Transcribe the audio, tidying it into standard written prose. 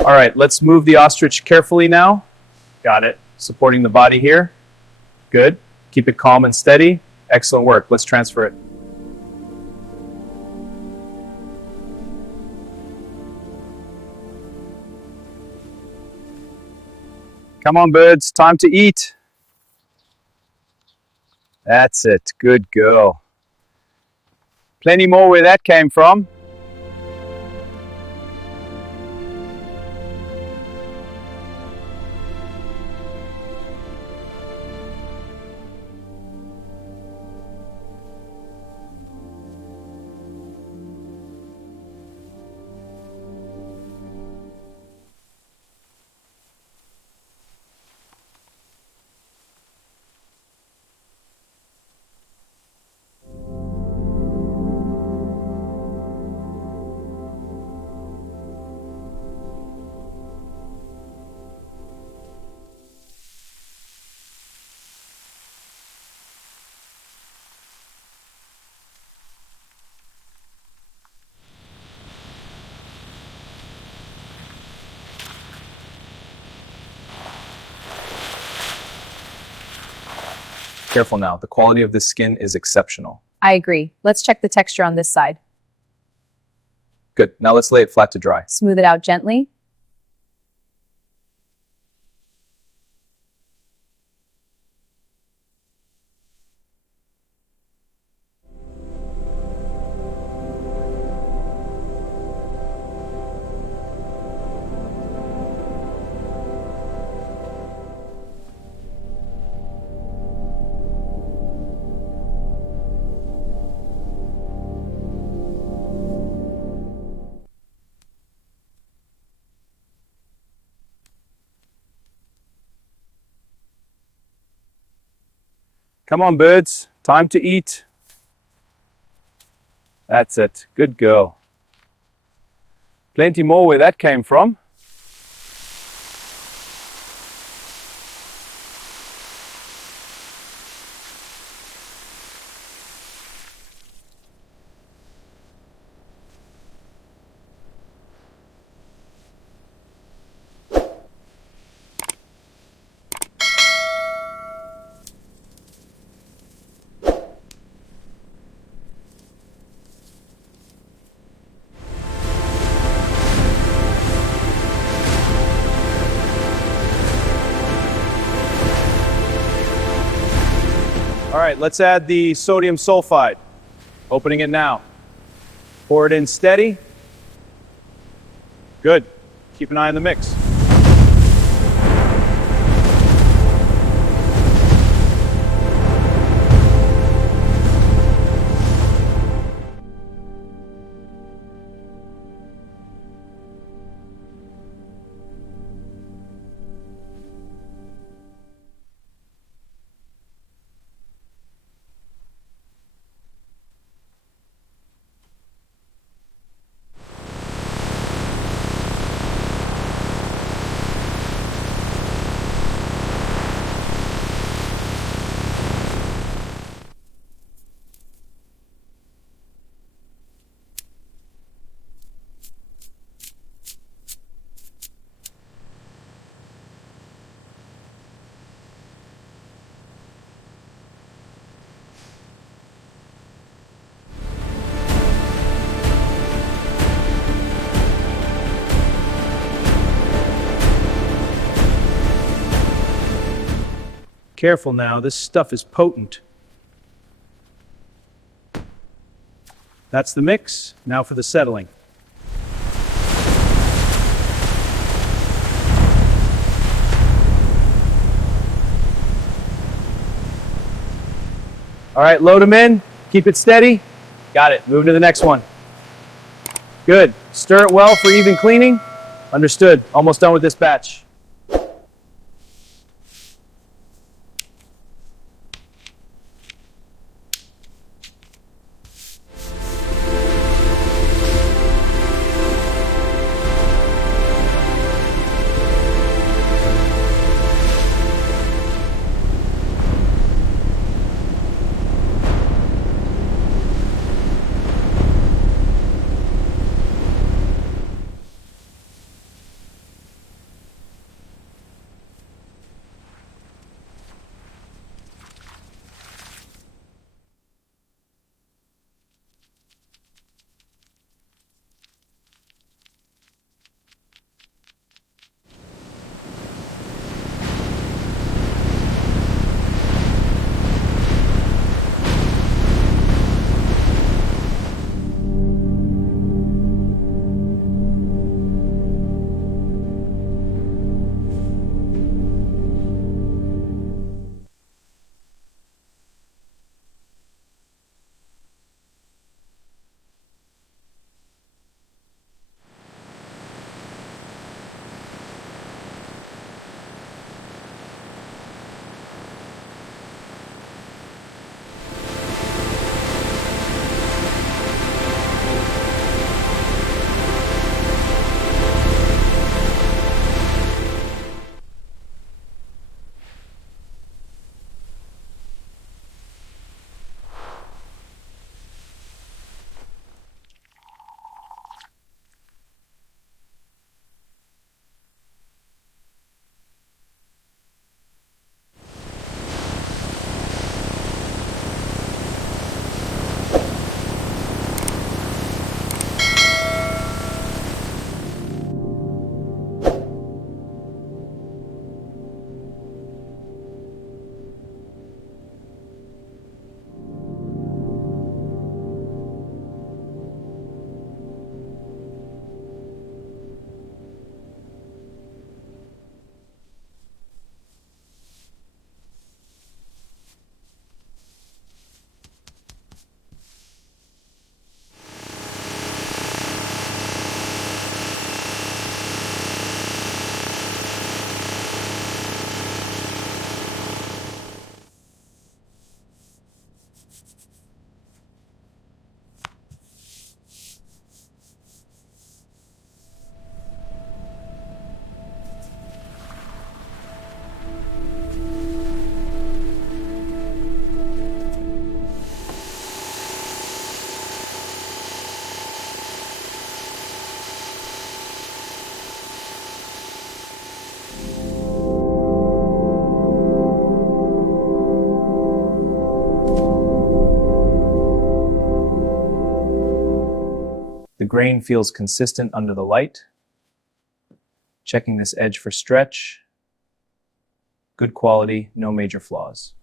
All right, let's move the ostrich carefully now. Got it. Supporting the body here. Good. Keep it calm and steady. Excellent work. Let's transfer it. Come on, birds. Time to eat. That's it. Good girl. Plenty more where that came from. Careful now. The quality of this skin is exceptional. I agree. Let's check the texture on this side. Good. Now let's lay it flat to dry. Smooth it out gently. Come on, birds. Time to eat. That's it. Good girl. Plenty more where that came from. All right, let's add the sodium sulfide. Opening it now. Pour it in steady. Good. Keep an eye on the mix. Careful now, this stuff is potent. That's the mix. Now for the settling. All right, load them in. Keep it steady. Got it. Move to the next one. Good. Stir it well for even cleaning. Understood. Almost done with this batch. grain feels consistent under the light. Checking this edge for stretch. Good quality, no major flaws.